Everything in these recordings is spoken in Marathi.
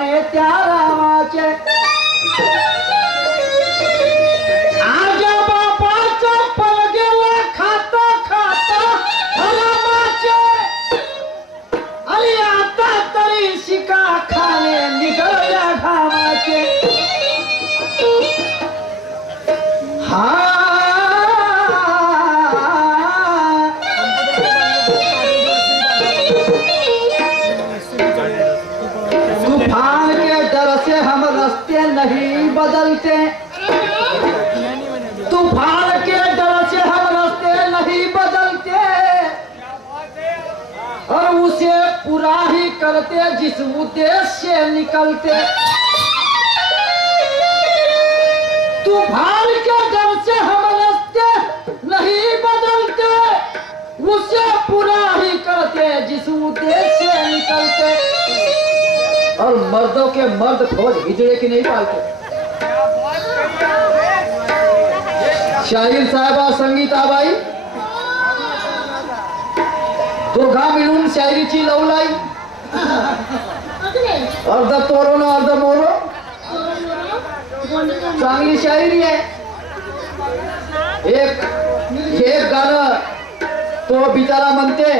ठिकाणे त्या रामाचे आजा बापाचा पण गेला खाता खाता रामाचे आणि आता तरी शिका खाणे निघाल्या घामाचे हा तूफान के डर से हम रास्ते नहीं बदलते तूफान के डर से हम रास्ते नहीं बदलते और उसे पूरा ही करते जिस उद्देश्य से निकलते तूफान के डर से हम रास्ते नहीं बदलते उसे पूरा ही करते जिस उद्देश्य से निकलते और मर्दों के मर्द खोज हिजड़े की नहीं पालते। शाहीर साहेबा संगीताबाई दोघा मिळून शायरीची लवलाई अर्ध तोरण अर्ध मोरो चांगली शायरी आहे। एक गाणं तो बिचारा म्हणते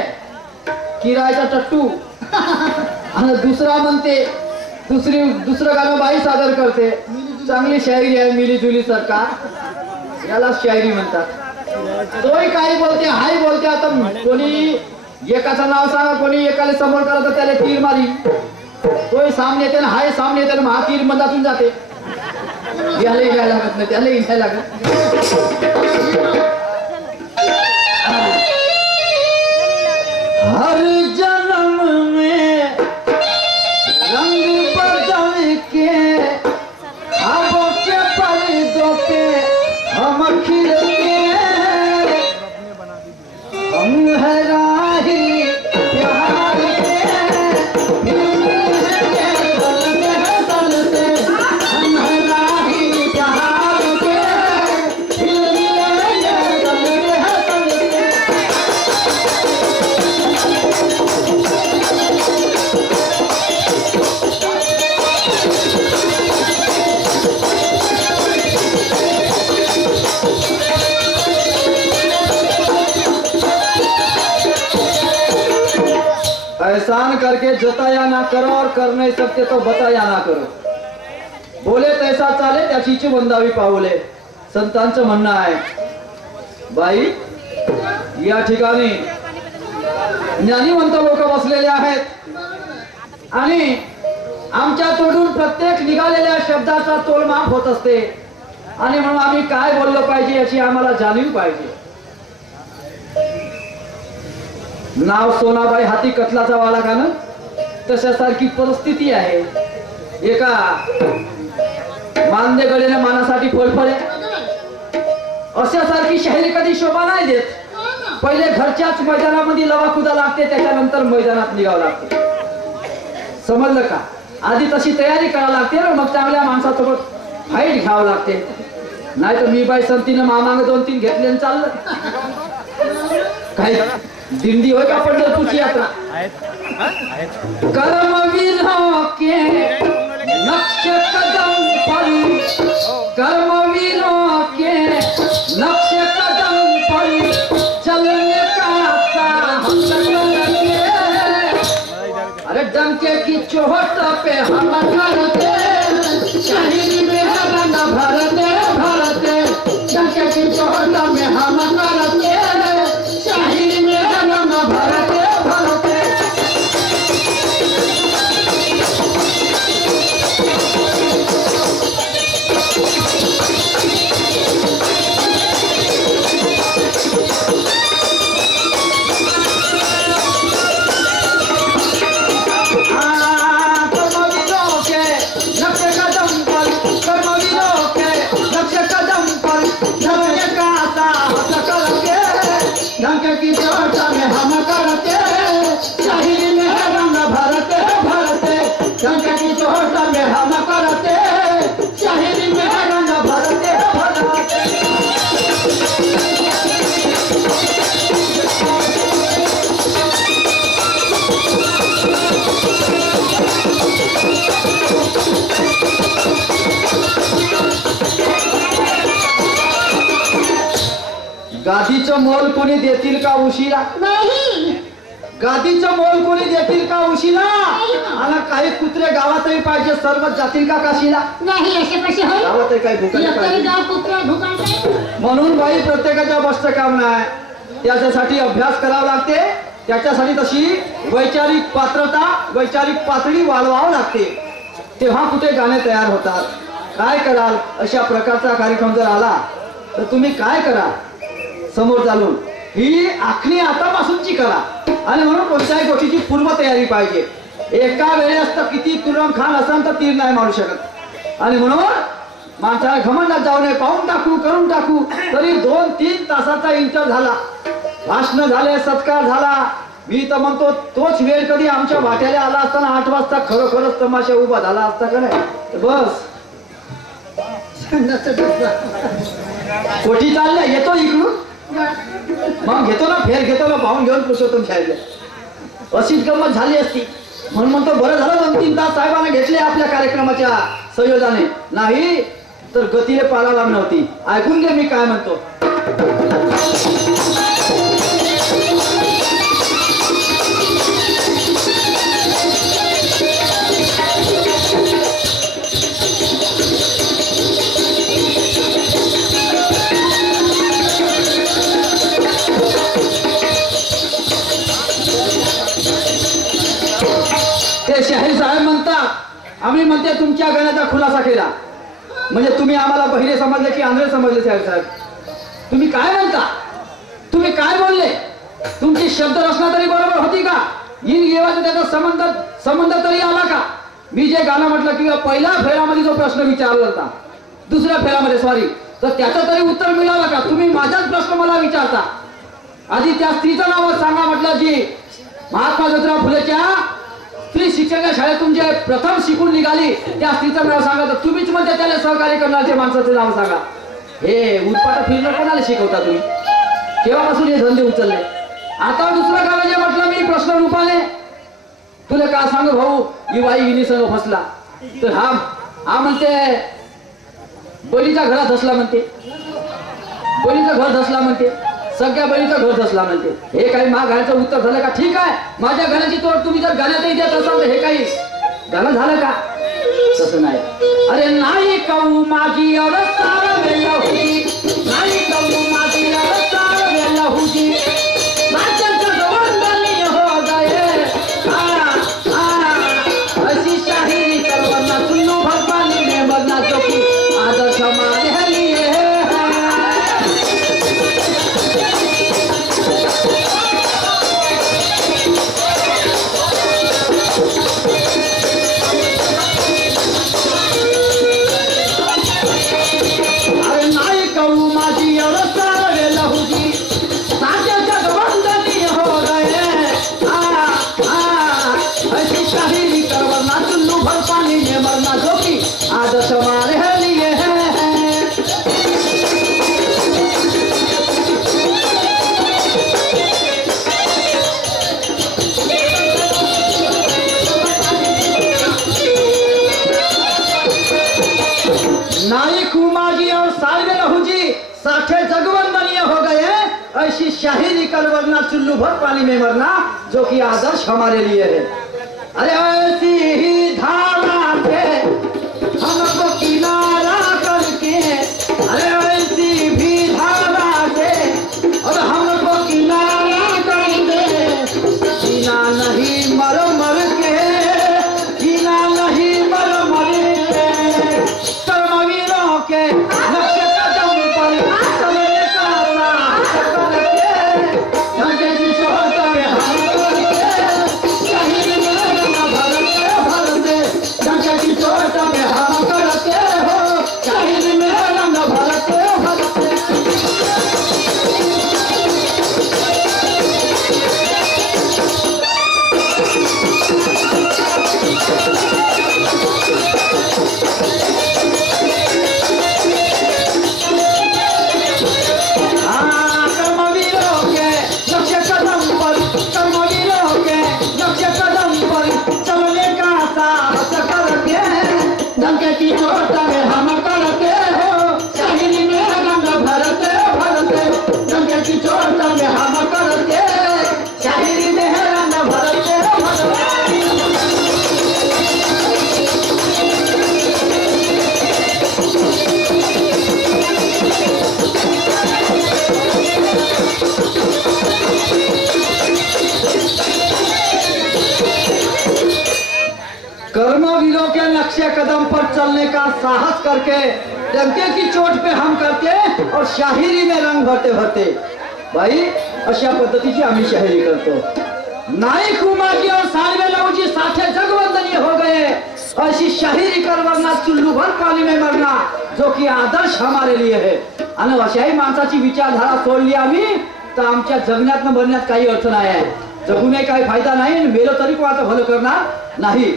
किरायचा टट्टू आणि दुसरा म्हणते दुसरं गाणं बाई सादर करते। चांगली शायरी आहे मिली जुली सरकार याला शायरी म्हणतात। तोही काही बोलते हाय बोलते आता कोणी एकाचं नाव सांगा कोणी एकाला समोर करा तर त्याला तीर मारी तोही सामने येते ना हाय सामने येते ना हा तीर मधातून जाते याला घ्यायला लागत नाही त्याला घ्यायला लागत। हर जन्म में रंग बदल के खाबों के पर्दों पे हम खिलते हम है राही प्यार के हम है राही प्यार के एहसान करके जताया ना करो और कर नहीं सकते तो बताया ना करो बोले तैसा चाले त्याचीची बंदावी पाऊले संतांचं म्हणणं आहे। बाई या ठिकाणी ज्ञानीवंत लोक बसलेले आहेत आणि आमच्या तोडून प्रत्येक निघालेल्या शब्दाचा तोलमाप होत असते आणि म्हणून आम्ही काय बोललो पाहिजे याची आम्हाला जाणीव पाहिजे। नाव सोनाबाई हाती कतलाचा वाला गाणं तशासारखी परिस्थिती आहे। एका मांदेगडीने मानासाठी फळफळे अशासारखी शाहिरी कधी शोभा नाही देत। पहिले घरच्याच मैदानामध्ये लवाखुदा लागते त्याच्यानंतर मैदानात निघावं लागते समजलं का। आधी तशी तयारी करावी लागते ना मग चांगल्या माणसासोबत फाईट घ्यावं लागते नाही तर मी बाई संतीनं मामांग 2-3 घेतले आणि चाललं काय दिंडी होय का पंढरपूरची यात्रा कर्मवीरों के नक्श कदम पर कर्मवीरों के नक्श कदम पर चलने का साहस लगे अरे डंके की चोट पे हम करते शहीद में रंग भरते भरते डंके की चोट में हम करते शहीद में रंग भरते भरते की चोट में हम करते शहीद में रंग भरते भरते डंके की चोट में हम करते शहीद में रंग भरते भरते गादीचं मोल कोणी देतील का उशिरा? नाही. गादीचं मोल कोणी देतील का उशिरा? आणि काही कुत्रे गावातही पाहिजे, सर्वच जातील का काशीला? नाही. असे कसे होईल? गावातही काही भुकायला एकतरी पाहिजे. गाव कुत्रा ढुकायचे. म्हणून बाई प्रत्येकाच्या बसचं काम नाही, त्याच्यासाठी अभ्यास करावा लागते, त्याच्यासाठी तशी वैचारिक पात्रता, वैचारिक पातळी वाढवावं लागते, तेव्हा कुठे गाणे तयार होतात. काय कराल अशा प्रकारचा कार्यक्रम जर आला तर तुम्ही काय करा, समोर चालून ही आखणी आतापासूनची करा. आणि म्हणून कोणत्याही गोष्टीची पूर्व तयारी पाहिजे. एका वेळेस तर किती तुरंग खान असेल तर तीर नाही मारू शकत. आणि म्हणून माणसाला घमंडात जाऊ नये, पाहून टाकू करून टाकू, तरी 2-3 तासाचा इंटर झाला, भाषण झाले, सत्कार झाला. मी तर म्हणतो तोच वेळ कधी आमच्या वाट्याला आला असताना 8 वाजता खरोखरच तमाशा उभा झाला असता का नाही. बस कोठी चालले, येतो इकडून, मग घेतो ना, फेर घेतो ना, पाहून घेऊन पुरुषोत्तम साहेब, अशीच गंमत झाली असती. म्हणून म्हणतो बरं झालं 2-3 तास साहेबांना घेतले आपल्या कार्यक्रमाच्या संयोजनाने, नाही तर गतीने पाळायला नव्हती. ऐकून घे मी काय म्हणतो. ते शाहीर साहेब म्हणतात, आम्ही म्हणते तुमच्या गाण्याचा खुलासा केला म्हणजे तुम्ही आम्हाला बहिरे समजले की आंध्रे समजले. शाहीर साहेब तुम्ही काय म्हणता, तुम्ही काय बोलले, तुमची शब्द रचना तरी बरोबर होती का? इन येवाचा त्याचा संबंध तरी आला का? मी जे गाणं म्हटलं की पहिल्या फेऱ्यामध्ये जो प्रश्न विचारला होता, दुसऱ्या फेऱ्यामध्ये सॉरी, तर त्याचं तरी उत्तर मिळालं का? तुम्ही माझाच प्रश्न मला विचारता. आधी त्या स्त्रीचं नाव सांगा म्हटलं, जी महात्मा ज्योतिराव फुलेच्या स्त्री शिक्षण शाळेतून जे प्रथम शिकून निघाली त्या स्त्रीचं नाव सांगा. तर तुम्हीच म्हणते त्याला सहकार्य करणारे माणसाचं नाव सांगा. हे उठपाट फिरणं कोणाला शिकवता तुम्ही? केव्हापासून हे धंदे उचलले? आता दुसरं गाणं जे म्हटलं मी प्रश्न रूपाने, तुला काय सांगू भाऊ, ही बाई हिनी संग फसला, तर हा म्हणते बळीच्या घरात धसला म्हणते, बळीचं घर धसला म्हणते, सगळ्या बळीचं घर धसला म्हणते. हे काही गाण्याचं उत्तर झालं का? ठीक आहे, माझ्या गाण्याची तोड तुम्ही जर गाण्यातही देत असाल तर हे काही गाणं झालं का? तसं नाही. अरे नाही कहू माझी अवस्था वेलाहुजी, नाही कहू माझी अवस्था वेलाहुजी, नाचन जवानी हो गए ऐसी शाहिरी करवना सुनो भगवानी ने मरना जो की आदर्श हमारे लिए है. आदर्श हमारे लिए है. नायक उमाजी और साहिब लहूजी साठे जगवंदनीय हो गए, ऐसी शाहिरी कर वरना चुल्लू भर पानी में मरना जो कि आदर्श हमारे लिए है. अरे ऐसी ही धारा से हमको किनारा करके, अरे ऐसी भी धारा से और हमको किनारा करके, जीना नहीं मर मर के, जीना नहीं मर मर के, कर्मवीरों के नक्शे कदम पर चलने का साहस करके, धंधे की चोट में हम करके, शहीद में न भरते भरते, धंधे की चोट में हम करते हो, शहीद में न भरते भरते. धंधे की चोट में हम करते हो, शहीद में रंग भरते भरते, धंधे की चोट अच्छे कदम पर चलने का साहस करके डंके की चोट पे हम करते और शाहिरी में रंग भरते भरते भाई अशा पद्धतीची आम्ही शाहिरी करतो। नाईक उमाजी और सानवे लहूजी साथे जगवंदनीय हो गए। ऐसी शाहिरी कर वरना चुल्लू भर पानी में मरना जो कि आदर्श हमारे लिए है। आणि अशाही माणसाची विचारधारा सोडली आम्ही तर आमच्या जगण्यात मरण्यात काही अर्थ नाही आहे। जगूने काही फायदा नाही आणि मेलो तरी कोणाचं भलं करणार नाही।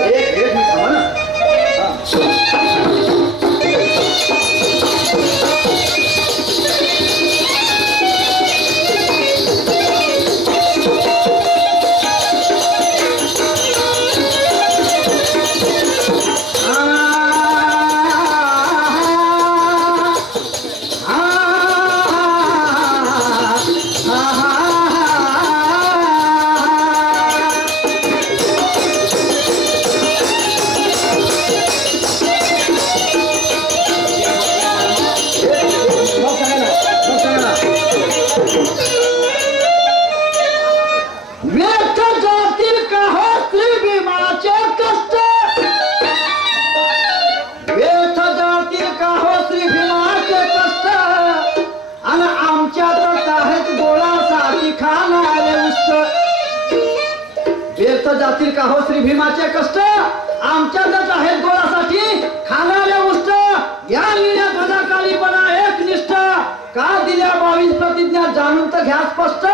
एक मिनिट थांबा ना। व्यर्थ जातील का हो श्री भीमाचे कष्ट आमच्यातच आहेत गोळासाठी खाणारे उष्ट। या लिहिण्या ध्वजाकालीपणा एक निष्ठ का दिल्या 22 प्रतिज्ञा जाणून तर घ्या स्पष्ट।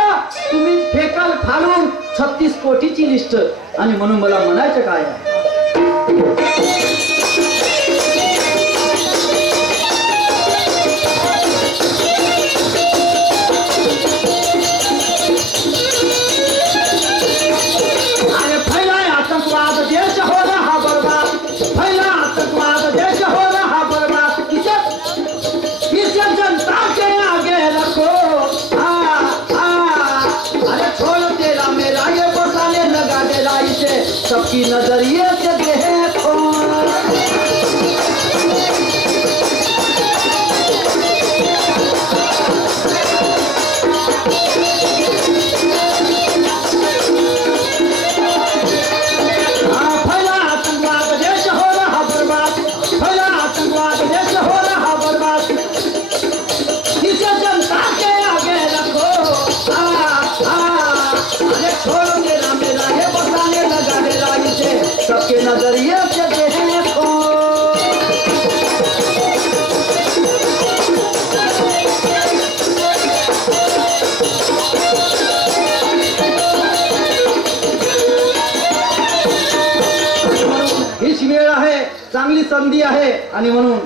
तुम्ही फेकाल फाडून 36 कोटीची लिस्ट। आणि म्हणून मला म्हणायचं काय आहे सबकी नजरिए से देखो। फैला आतंकवाद देश हो रहा बर्बाद। फैला आतंकवाद देश हो रहा बर्बाद। इसे जनता के आगे रखो। अरे छोड़ो मेरा मेरा है बसाने लगा सबके नजरिए से देखो। हीच वेळ आहे चांगली संधी आहे आणि म्हणून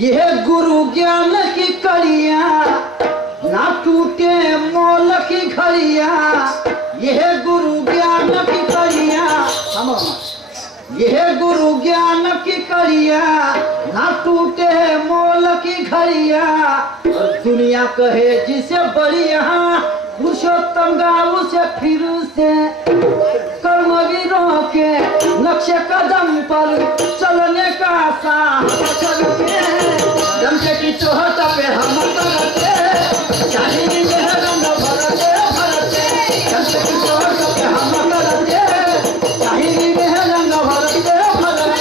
यह गुरु ज्ञान की कड़िया ना टूटे मोल की घड़िया। यह गुरु ज्ञान की कड़िया यह गुरु ज्ञान की कड़िया ना टूटे मोल की घड़िया। दुनिया कहे जिसे बढ़िया पुरुषोत्तम गाँव से फिर से कर्मवीरों के नक्शे कदम पर चलने का साहस करके डंके की चोट पे हम करते शाहिरी में रंग भरते भरते डंके की चोट पे हम करते शाहिरी में रंग भरते भरते।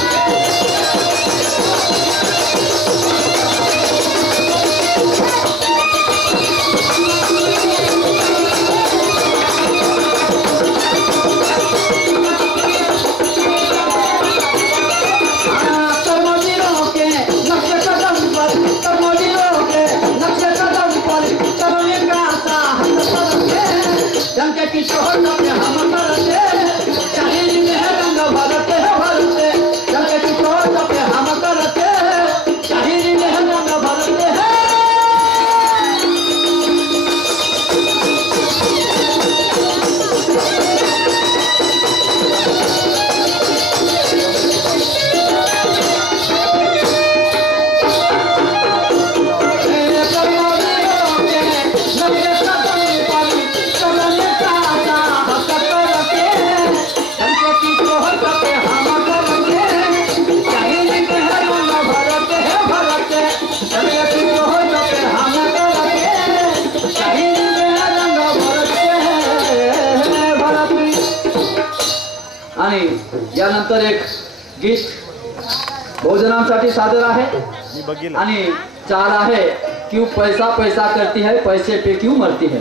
आणि यानंतर एक गीत भोजनांसाठी सादर आहे आणि चाल आहे क्यों पैसा पैसा करती है पैसे पे क्यों मरती है।